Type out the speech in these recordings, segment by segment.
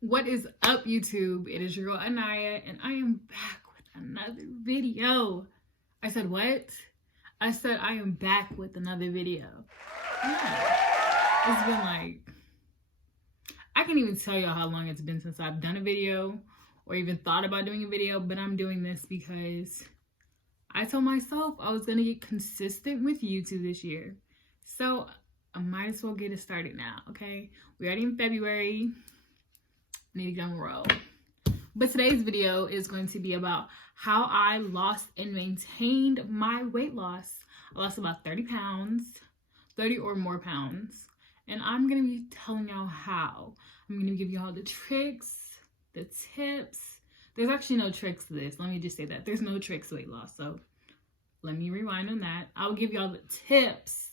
What is up, YouTube? It is your girl Anaya, and I am back with another video. I said what? I said I am back with another video. Yeah. It's been like, I can't even tell y'all how long it's been since I've done a video or even thought about doing a video, but I'm doing this because I told myself I was going to get consistent with YouTube this year. So I might as well get it started now, okay? We're already in February. Need to get on the road. But today's video is going to be about how I lost and maintained my weight loss. I lost about 30 pounds, 30 or more pounds. And I'm going to be telling y'all how. I'm going to give y'all the tricks, the tips. There's actually no tricks to this. Let me just say that. There's no tricks to weight loss. So let me rewind on that. I'll give y'all the tips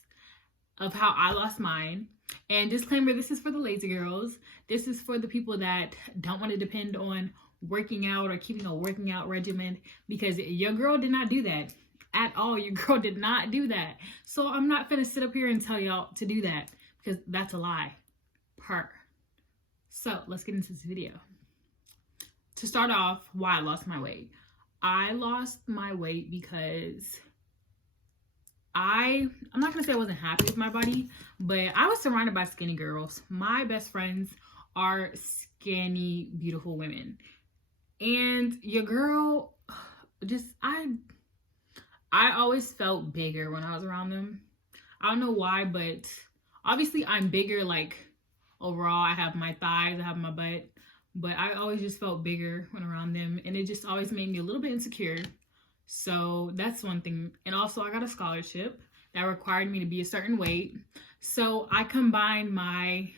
of how I lost mine. And disclaimer, this is for the lazy girls. This is for the people that don't want to depend on working out or keeping a working out regimen, because your girl did not do that at all. Your girl did not do that. So I'm not going to sit up here and tell y'all to do that, because that's a lie. So let's get into this video. To start off, why I lost my weight. I lost my weight because I'm not gonna say I wasn't happy with my body, but I was surrounded by skinny girls. My best friends are skinny, beautiful women. And your girl, I always felt bigger when I was around them. I don't know why, but obviously I'm bigger, like overall. I have my thighs, I have my butt, but I always just felt bigger when around them. And it just always made me a little bit insecure. So that's one thing. And also I got a scholarship that required me to be a certain weight. So I combined my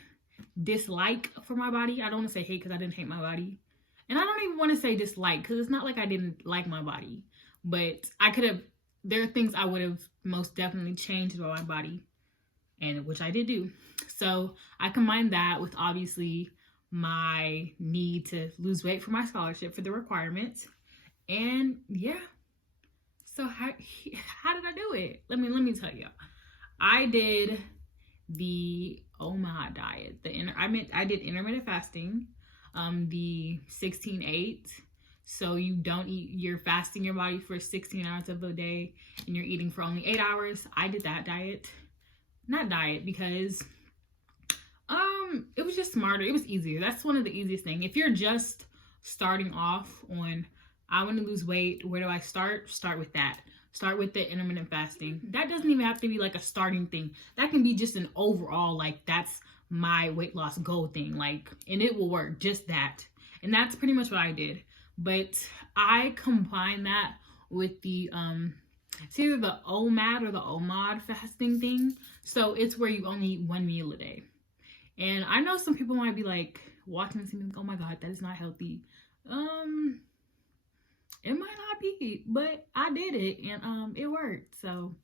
dislike for my body. I don't want to say hate, because I didn't hate my body. And I don't even want to say dislike, because it's not like I didn't like my body. But there are things I would have most definitely changed about my body, and which I did do. So I combined that with obviously my need to lose weight for my scholarship for the requirements. And yeah. So how did I do it? Let me tell you. I did the OMAD diet. I did intermittent fasting, the 16-8. So you don't eat, you're fasting your body for 16 hours of the day and you're eating for only 8 hours. I did that diet. Not diet, because it was just smarter. It was easier. That's one of the easiest things. If you're just starting off on, I want to lose weight, where do I start? Start with that. Start with the intermittent fasting. That doesn't even have to be like a starting thing. That can be just an overall, like, that's my weight loss goal thing. Like, and it will work, just that. And that's pretty much what I did. But I combined that with the, it's either the OMAD or the OMAD fasting thing. So it's where you only eat one meal a day. And I know some people might be like watching this and be like, oh my God, that is not healthy. It might not be, but I did it and it worked. So,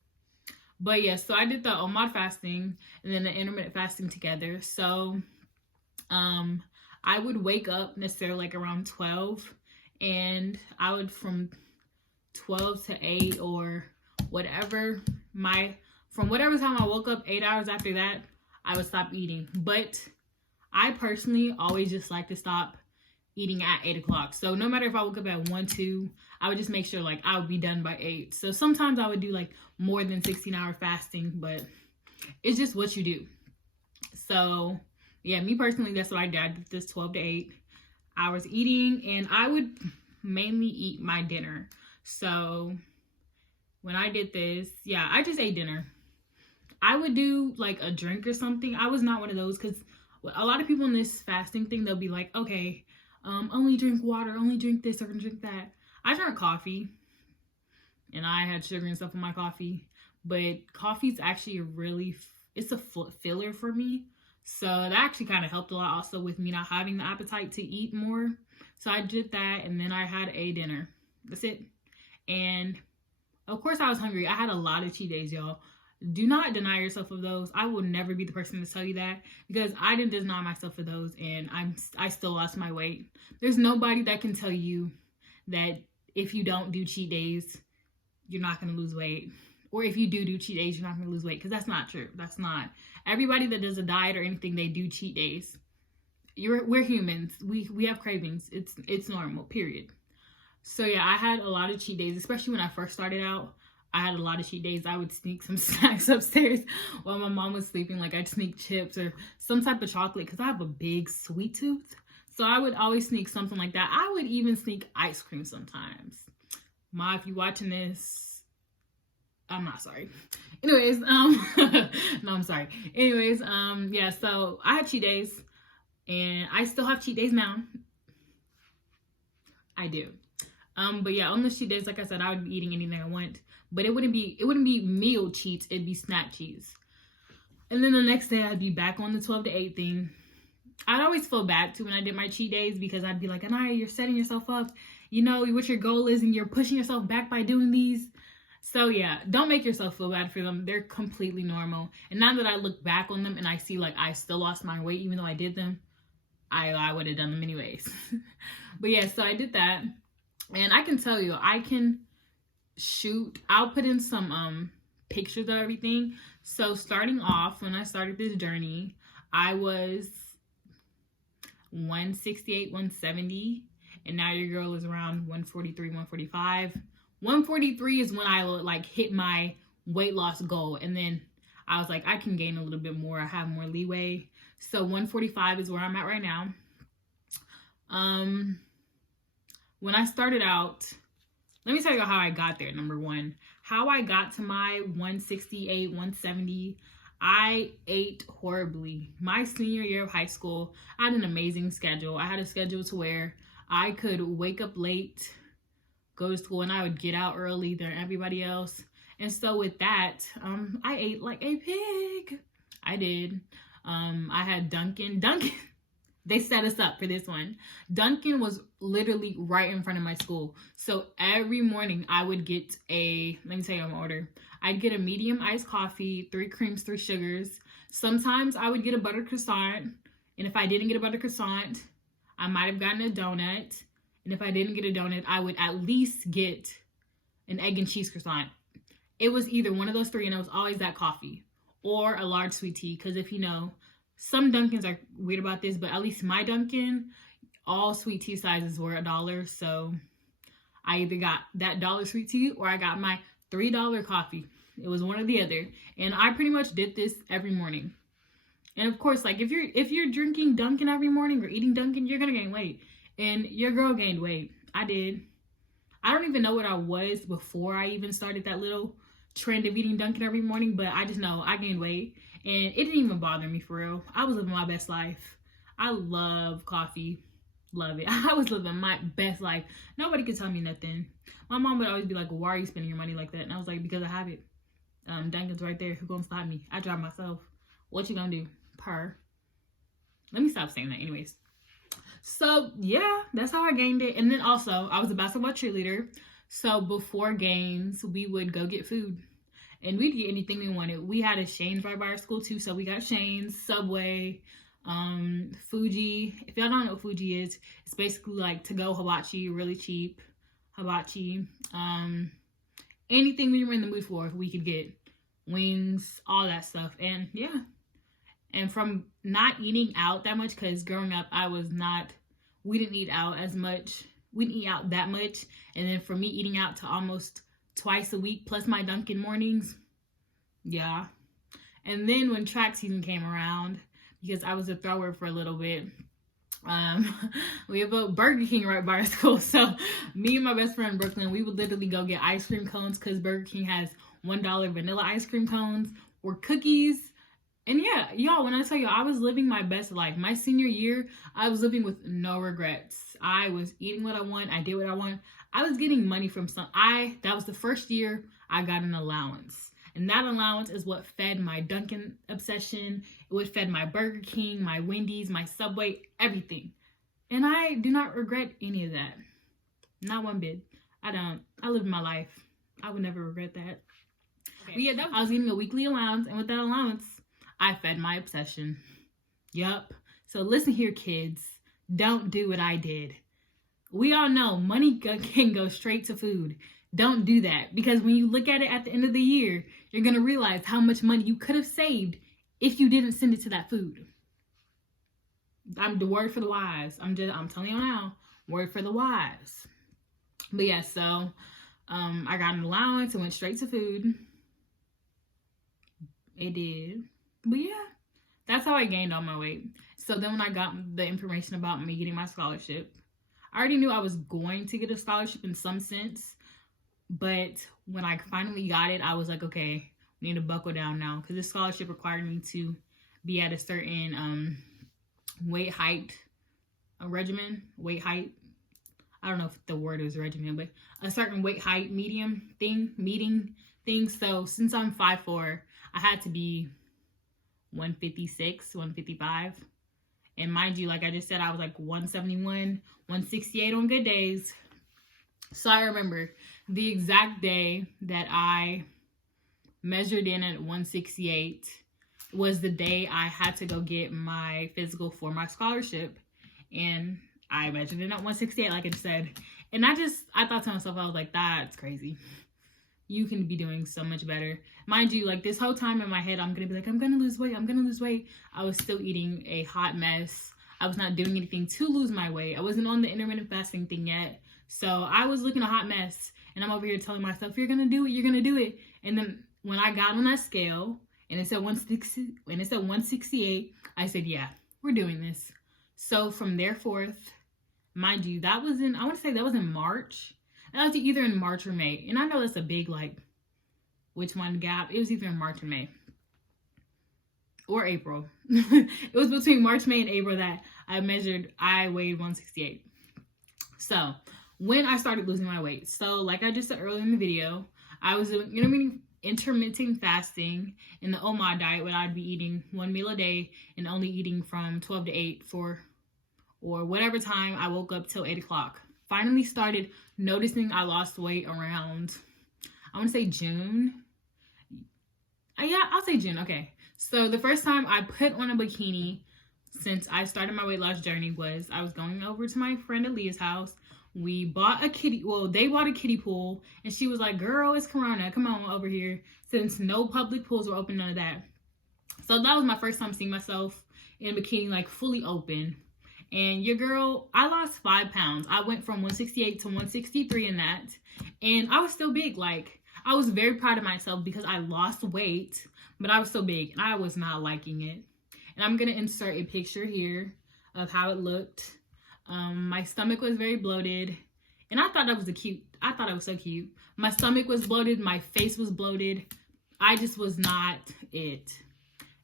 but yeah, so I did the OMAD fasting and then the intermittent fasting together. So I would wake up necessarily like around 12, and I would from 12 to 8 or whatever, from whatever time I woke up, 8 hours after that, I would stop eating. But I personally always just like to stop eating at 8 o'clock. So no matter if I woke up at 1, 2, I would just make sure like I would be done by 8. So sometimes I would do like more than 16-hour fasting, but it's just what you do. So yeah, me personally, that's what I did. I did this 12 to 8 hours eating, and I would mainly eat my dinner. So when I did this, yeah, I just ate dinner. I would do like a drink or something. I was not one of those, because a lot of people in this fasting thing, they'll be like, okay, only drink water, only drink this or drink that. I drank coffee, and I had sugar and stuff in my coffee, but coffee's actually it's a filler for me. So that actually kind of helped a lot also with me not having the appetite to eat more. So I did that, and then I had a dinner. That's it. And of course I was hungry. I had a lot of cheat days, y'all. Do not deny yourself of those. I will never be the person to tell you that, because I didn't deny myself of those, and I still lost my weight. There's nobody that can tell you that if you don't do cheat days, you're not going to lose weight. or if you do cheat days, you're not going to lose weight, because that's not true. That's not. Everybody that does a diet or anything, they do cheat days. We're humans. We have cravings. It's normal, period. So yeah, I had a lot of cheat days, especially when I first started out. I had a lot of cheat days. I would sneak some snacks upstairs while my mom was sleeping. Like, I'd sneak chips or some type of chocolate, because I have a big sweet tooth. So I would always sneak something like that. I would even sneak ice cream sometimes. Ma, if you watching this, I'm not sorry. Anyways, no, I'm sorry. Anyways, yeah, so I had cheat days, and I still have cheat days now. I do. But yeah, on the cheat days, like I said, I would be eating anything I want, but it wouldn't be meal cheats, it'd be snack cheats. And then the next day I'd be back on the 12 to 8 thing. I'd always feel bad too when I did my cheat days, because I'd be like, Anaya, you're setting yourself up, you know what your goal is, and you're pushing yourself back by doing these. So yeah, don't make yourself feel bad for them. They're completely normal. And now that I look back on them and I see like I still lost my weight even though I did them, I would have done them anyways. But yeah, so I did that. And I can tell you, I can shoot. I'll put in some pictures of everything. So starting off, when I started this journey, I was 168, 170. And now your girl is around 143, 145. 143 is when I like hit my weight loss goal. And then I was like, I can gain a little bit more. I have more leeway. So 145 is where I'm at right now. When I started out, let me tell you how I got there. Number one, how I got to my 168, 170. I ate horribly. My senior year of high school, I had an amazing schedule. I had a schedule to where I could wake up late, go to school, and I would get out early than everybody else. And so with that, I ate like a pig. I did. I had Dunkin'. They set us up for this one. Dunkin' was literally right in front of my school. So every morning I would get let me tell you my order. I'd get a medium iced coffee, 3 creams, 3 sugars. Sometimes I would get a buttered croissant. And if I didn't get a buttered croissant, I might have gotten a donut. And if I didn't get a donut, I would at least get an egg and cheese croissant. It was either one of those 3, and it was always that coffee or a large sweet tea. Because if you know, some Dunkins are weird about this, but at least my Dunkin', all sweet tea sizes were $1. So I either got that $1 sweet tea or I got my $3 coffee. It was one or the other. And I pretty much did this every morning. And of course, like if you're drinking Dunkin' every morning or eating Dunkin', you're gonna gain weight. And your girl gained weight. I did. I don't even know what I was before I even started that little trend of eating Dunkin' every morning, but I just know I gained weight. And it didn't even bother me for real. I was living my best life. I love coffee. Love it. I was living my best life. Nobody could tell me nothing. My mom would always be like, well, why are you spending your money like that? And I was like, because I have it. Dunkin's right there. Who gonna stop me? I drive myself. What you gonna do? Purr. Let me stop saying that anyways. So yeah, that's how I gained it. And then also, I was a basketball cheerleader. So before games, we would go get food. And we'd get anything we wanted. We had a Shane's right by our school too. So we got Shane's, Subway, Fuji. If y'all don't know what Fuji is, it's basically like to-go hibachi, really cheap hibachi. Anything we were in the mood for, we could get. Wings, all that stuff. And yeah. And from not eating out that much, because growing up, we didn't eat out as much. We didn't eat out that much. And then for me eating out to almost twice a week, plus my Dunkin' mornings. Yeah. And then when track season came around, because I was a thrower for a little bit, we have a Burger King right by our school. So me and my best friend Brooklyn, we would literally go get ice cream cones, because Burger King has $1 vanilla ice cream cones or cookies. And yeah, y'all, when I tell you, I was living my best life. My senior year, I was living with no regrets. I was eating what I want. I did what I want. I was getting money from that was the first year I got an allowance. And that allowance is what fed my Dunkin' obsession. It would fed my Burger King, my Wendy's, my Subway, everything. And I do not regret any of that. Not one bit. I don't. I lived my life. I would never regret that. Okay. But yeah, I was getting a weekly allowance. And with that allowance, I fed my obsession. Yup. So listen here, kids. Don't do what I did. We all know money can go straight to food. Don't do that, because when you look at it at the end of the year, you're going to realize how much money you could have saved if you didn't send it to that food. I'm the word for the wise. I'm telling you now, word for the wise. But yeah, so I got an allowance and went straight to food. It did. But yeah, that's how I gained all my weight. So then when I got the information about me getting my scholarship, I already knew I was going to get a scholarship in some sense. But when I finally got it, I was like, okay, we need to buckle down now, because this scholarship required me to be at a certain weight height regimen. Weight height. I don't know if the word is regimen, but a certain weight height meeting thing. So since I'm 5'4", I had to be 156, 155. And mind you, like I just said, I was like 171, 168 on good days. So I remember the exact day that I measured in at 168 was the day I had to go get my physical for my scholarship. And I measured in at 168, like I said. And I thought to myself, I was like, that's crazy. You can be doing so much better. Mind you, like this whole time in my head, I'm going to be like, I'm going to lose weight. I'm going to lose weight. I was still eating a hot mess. I was not doing anything to lose my weight. I wasn't on the intermittent fasting thing yet. So I was looking a hot mess. And I'm over here telling myself, you're going to do it. You're going to do it. And then when I got on that scale and it said 168, I said, yeah, we're doing this. So from there forth, mind you, I want to say that was in March. That was either in March or May. And I know that's a big, like, which one gap. It was either in March or May. Or April. It was between March, May, and April that I weighed 168. So, when I started losing my weight. So, like I just said earlier in the video, I was doing intermittent fasting in the OMAD diet, where I'd be eating one meal a day and only eating from 12 to 8 or whatever time I woke up till 8 o'clock. Finally started noticing I lost weight around, I want to say June. Yeah, I'll say June. Okay. So the first time I put on a bikini since I started my weight loss journey was I was going over to my friend Aaliyah's house. We bought they bought a kiddie pool, and she was like, girl, it's Corona. Come on over here. Since no public pools were open, none of that. So that was my first time seeing myself in a bikini, like fully open. And your girl, I lost 5 pounds. I went from 168 to 163 in that. And I was still big. Like, I was very proud of myself because I lost weight, but I was still big. And I was not liking it. And I'm going to insert a picture here of how it looked. My stomach was very bloated. And I thought I was so cute. My stomach was bloated. My face was bloated. I just was not it.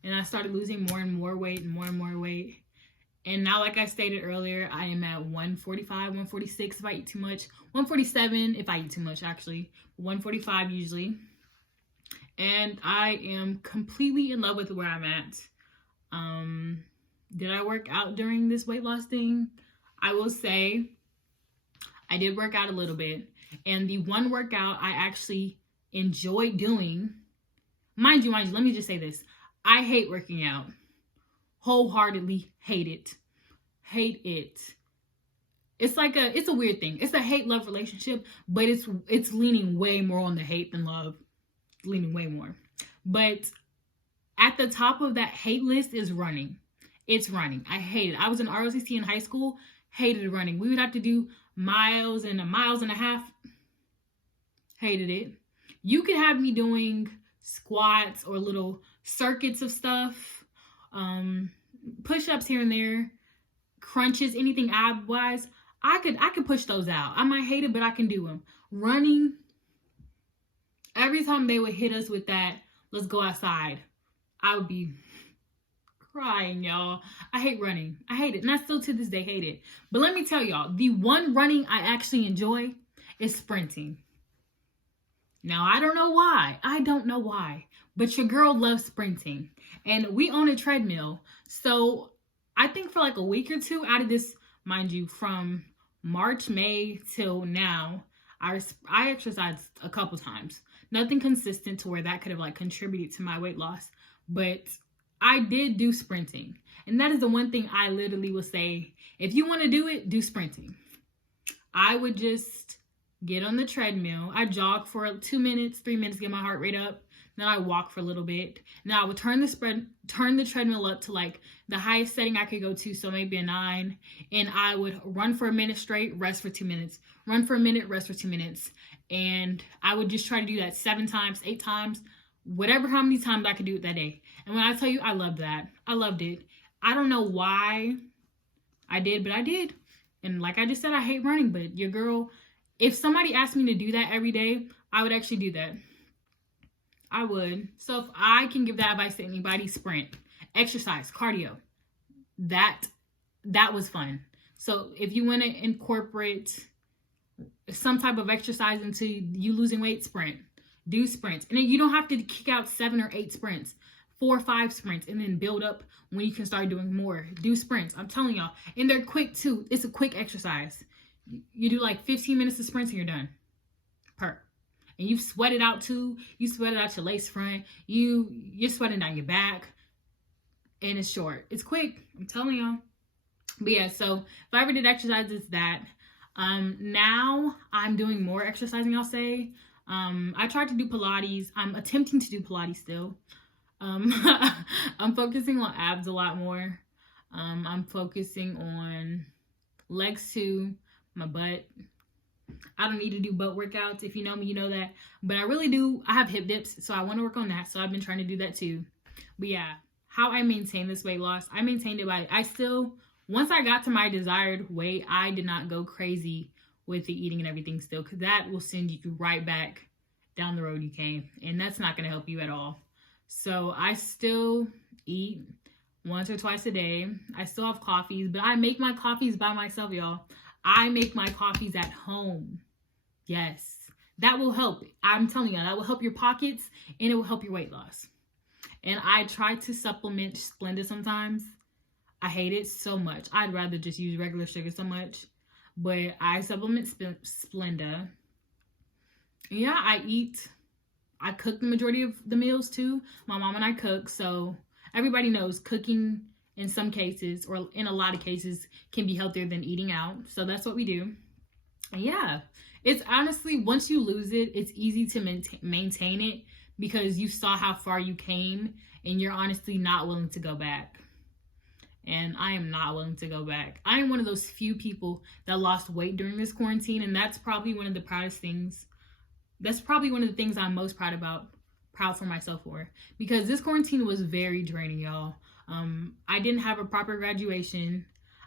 And I started losing more and more weight and more weight. And now, like I stated earlier, I am at 145, 146 if I eat too much. 147 if I eat too much, actually. 145 usually. And I am completely in love with where I'm at. Did I work out during this weight loss thing? I will say I did work out a little bit. And the one workout I actually enjoyed doing, mind you, let me just say this. I hate working out. Wholeheartedly hate it. It's a weird thing. It's a hate-love relationship, but it's leaning way more on the hate than love. Leaning way more. But at the top of that hate list is running. It's running. I hate it. I was in ROTC in high school, hated running. We would have to do miles and a half. Hated it. You could have me doing squats or little circuits of stuff. Push-ups here and there, crunches, anything ab-wise, I could push those out. I might hate it, but I can do them. Running, every time they would hit us with that, let's go outside, I would be crying, y'all. I hate running. I hate it. And I still to this day hate it. But let me tell y'all, the one running I actually enjoy is sprinting. Now, I don't know why. But your girl loves sprinting. And we own a treadmill. So I think for like a week or two out of this, mind you, from March, May till now, I exercised a couple times. Nothing consistent to where that could have like contributed to my weight loss. But I did do sprinting. And that is the one thing I literally would say, if you want to do it, do sprinting. I would just get on the treadmill. I jog for 2 minutes, 3 minutes, get my heart rate up. Then I walk for a little bit. Now I would turn the treadmill up to like the highest setting I could go to, so maybe a 9. And I would run for a minute straight, rest for 2 minutes. Run for a minute, rest for 2 minutes. And I would just try to do that 7 times, 8 times, whatever how many times I could do it that day. And when I tell you, I loved that. I loved it. I don't know why I did, but I did. And like I just said, I hate running, but your girl, if somebody asked me to do that every day, I would actually do that. I would. So if I can give that advice to anybody, sprint, exercise, cardio, that was fun. So if you want to incorporate some type of exercise into you losing weight, sprint. Do sprints. And then you don't have to kick out 7 or 8 sprints, 4 or 5 sprints, and then build up when you can start doing more. Do sprints. I'm telling y'all. And they're quick too. It's a quick exercise. You do like 15 minutes of sprints and you're done. And you've sweated out too. You sweated out your lace front. You're sweating down your back. And it's short. It's quick. I'm telling y'all. But yeah, so if I ever did exercise, it's that. Now I'm doing more exercising, I'll say. I tried to do Pilates. I'm attempting to do Pilates still. I'm focusing on abs a lot more. I'm focusing on legs too, my butt. I don't need to do butt workouts. If you know me, you know that. But I really do. I have hip dips, so I want to work on that. So I've been trying to do that too. But yeah, how I maintain this weight loss, I maintained it by, once I got to my desired weight, I did not go crazy with the eating and everything still, because that will send you right back down the road you came. And that's not going to help you at all. So I still eat once or twice a day. I still have coffees, but I make my coffees by myself, y'all. I make my coffees at home. Yes, that will help. I'm telling you, that will help your pockets and it will help your weight loss. And I try to supplement Splenda sometimes. I hate it so much. I'd rather just use regular sugar so much. But I supplement Splenda. Yeah, I cook the majority of the meals too. My mom and I cook, so everybody knows cooking in some cases, or in a lot of cases, can be healthier than eating out. So that's what we do. And yeah, it's honestly, once you lose it, it's easy to maintain it because you saw how far you came and you're honestly not willing to go back. And I am not willing to go back. I am one of those few people that lost weight during this quarantine, and that's probably one of the proudest things. That's probably one of the things I'm most proud for myself for, because this quarantine was very draining, y'all. I didn't have a proper graduation.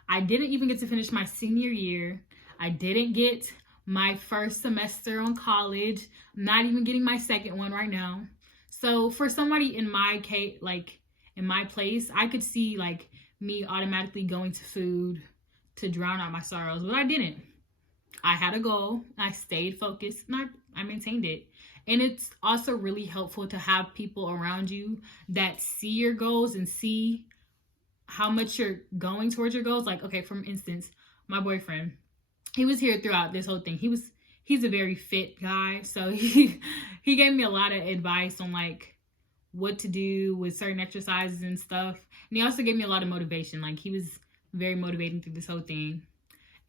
I didn't even get to finish my senior year. I didn't get my first semester on college. I'm not even getting my second one right now. So for somebody in my case, like in my place, I could see like me automatically going to food to drown out my sorrows, but I didn't. I had a goal. I stayed focused, and I maintained it. And it's also really helpful to have people around you that see your goals and see how much you're going towards your goals. Like, okay, for instance, my boyfriend, he was here throughout this whole thing. He's a very fit guy. So he gave me a lot of advice on like what to do with certain exercises and stuff. And he also gave me a lot of motivation. Like, he was very motivating through this whole thing.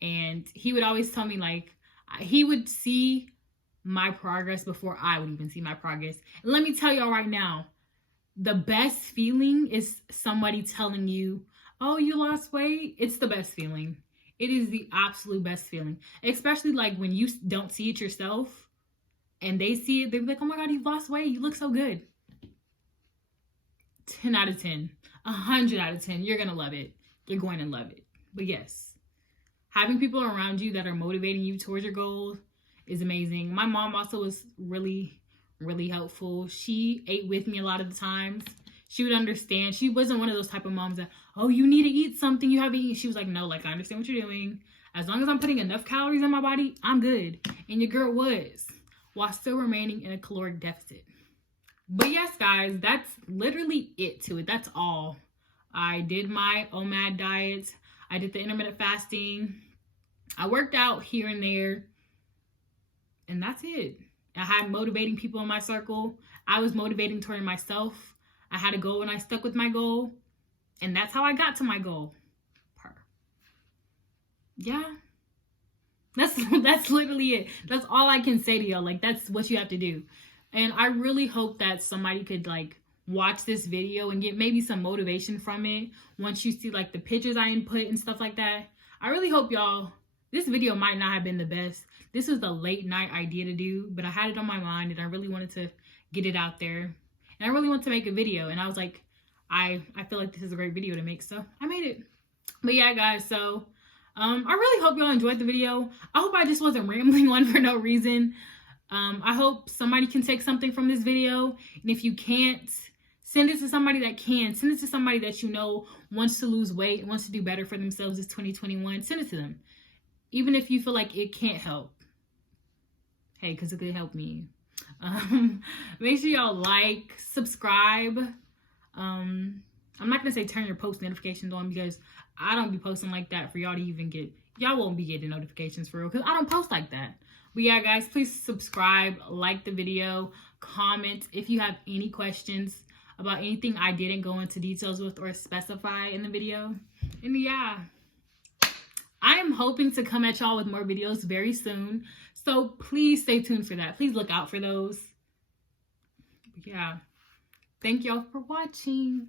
And he would always tell me, like, he would see my progress before I would even see my progress. And let me tell y'all right now, the best feeling is somebody telling you, oh, you lost weight. It's the best feeling. It is the absolute best feeling. Especially like when you don't see it yourself and they see it, they're like, oh my God, you've lost weight. You look so good. 10 out of 10, 100 out of 10. You're going to love it. You're going to love it. But yes, having people around you that are motivating you towards your goals is amazing. My mom also was really, really helpful. She ate with me a lot of the times. She would understand. She wasn't one of those type of moms that, oh, you need to eat something you haven't eaten. She was like, no, like, I understand what you're doing. As long as I'm putting enough calories in my body, I'm good. And your girl was, while still remaining in a caloric deficit. But yes, guys, that's literally it to it. That's all. I did my OMAD diet. I did the intermittent fasting. I worked out here and there. And that's it. I had motivating people in my circle. I was motivating toward myself. I had a goal and I stuck with my goal. And that's how I got to my goal. Yeah. That's literally it. That's all I can say to y'all. Like, that's what you have to do. And I really hope that somebody could like watch this video and get maybe some motivation from it once you see like the pictures I input and stuff like that. I really hope y'all, this video might not have been the best. This was the late night idea to do, but I had it on my mind and I really wanted to get it out there. And I really want to make a video, and I was like, I feel like this is a great video to make, so I made it. But yeah, guys, so I really hope y'all enjoyed the video. I hope I just wasn't rambling on for no reason. I hope somebody can take something from this video. And if you can't, send it to somebody that can. Send it to somebody that you know wants to lose weight and wants to do better for themselves this 2021. Send it to them. Even if you feel like it can't help. Hey, because it could help me. Make sure y'all like, subscribe. I'm not going to say turn your post notifications on, because I don't be posting like that for y'all to even get. Y'all won't be getting notifications for real, because I don't post like that. But yeah, guys, please subscribe, like the video, comment if you have any questions about anything I didn't go into details with or specify in the video. And yeah, I am hoping to come at y'all with more videos very soon. So please stay tuned for that. Please look out for those. But yeah, thank y'all for watching.